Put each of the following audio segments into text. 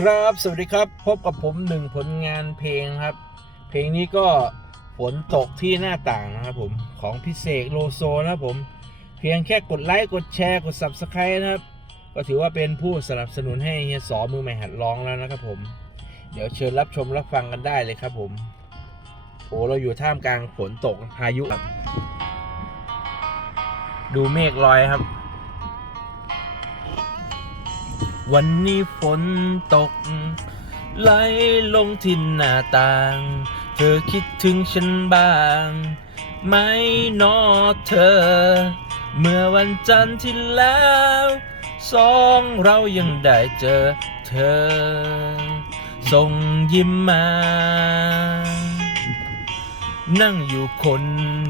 ครับ สวัสดีครับ พบกับผมหนึ่งผลงานเพลงครับ เพลงนี้ก็ฝนตกที่หน้าต่างนะครับผมของพิเศษโลโซนะครับผม เพียงแค่กดไลค์กดแชร์กด Subscribe นะครับ ก็ถือว่าเป็นผู้สนับสนุนให้เฮียสอมือใหม่หัดร้องแล้วนะครับผม เดี๋ยวเชิญรับชมรับฟังกันได้เลยครับผมโอ้เราอยู่ท่ามกลางฝนตกพายุ ดูเมฆลอยครับ วันนี้ฝนตก ไหลลงที่หน้าต่าง เธอคิดถึงฉันบ้างไหมนอเธอ เมื่อวันจันทร์ที่แล้ว สองเรายังได้เจอเธอ ส่งยิ้มมา นั่งอยู่คน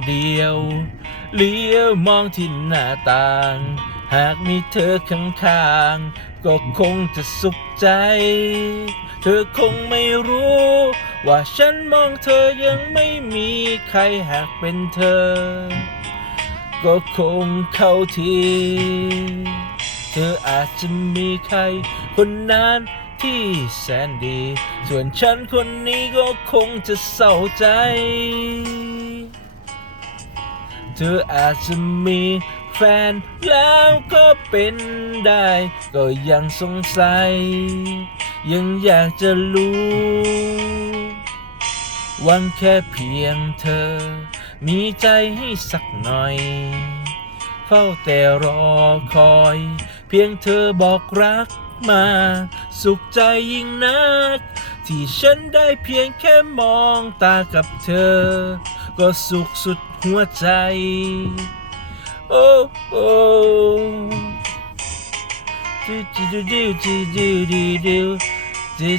เดียว เลี้ยวมองที่หน้าต่าง หากมีเธอข้างทางก็คงจะสุขใจ เธอคงไม่รู้ ว่าฉันมองเธอยังไม่มีใครหากเป็นเธอ ก็คงเข้าทีเธออาจจะมีใคร คนนั้นที่แสนดี ส่วนฉันคนนี้ก็คงจะเศร้าใจ เธออาจจะมี แฟนแล้วก็เป็นได้ ก็ยังสงสัย ยังอยากจะรู้ วังแค่เพียงเธอ มีใจให้สักหน่อย เฝ้าแต่รอคอย เพียงเธอบอกรักมา สุขใจยิ่งนัก ที่ฉันได้เพียงแค่มองตากับเธอ ก็สุขสุดหัวใจ oh, oh. Do, do, do, do, do, do, do. Do,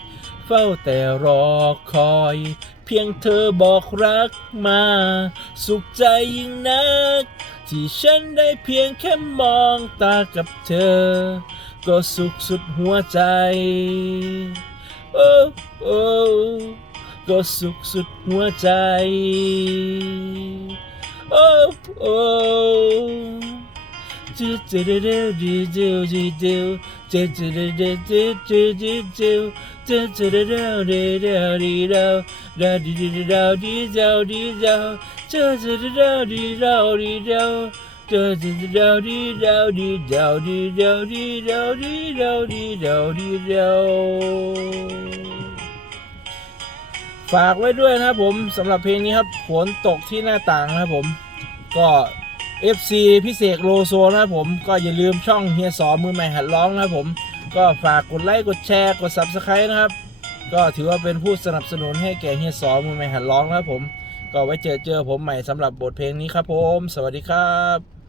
ฝ้าแต่รอคอย เพียงเธอบอกรักมา สุขใจยิ่งนัก ที่ฉันได้เพียงแค่มองตากับเธอ ก็สุขสุดหัวใจ โอ้โอ้ก็สุขสุดหัวใจ โอ้โอ้ จูจูดูดูดูดูดูจูจูดูดูดูดูดูดูจูจูดูดูดูดูดูดูดูดูดูดูดูดูดูดูจูจูดูดูดูดูดูดู do do do do do do do do do do do do do do do ฝากไว้ด้วยนะครับผมสำหรับเพลงนี้ครับฝนตกที่หน้าต่างนะครับผม ก็ FC พิเศษโลโซนะครับผมก็อย่าลืมช่องเฮียสอมือใหม่หัดร้องนะครับผมก็ฝากกดไลค์กดแชร์กด Subscribe นะครับ ก็ถือว่าเป็นผู้สนับสนุนให้แก่เฮียสอมือใหม่หัดร้องนะครับผม ก็ไว้เจอเจอผมใหม่สำหรับบทเพลงนี้ครับผม สวัสดีครับ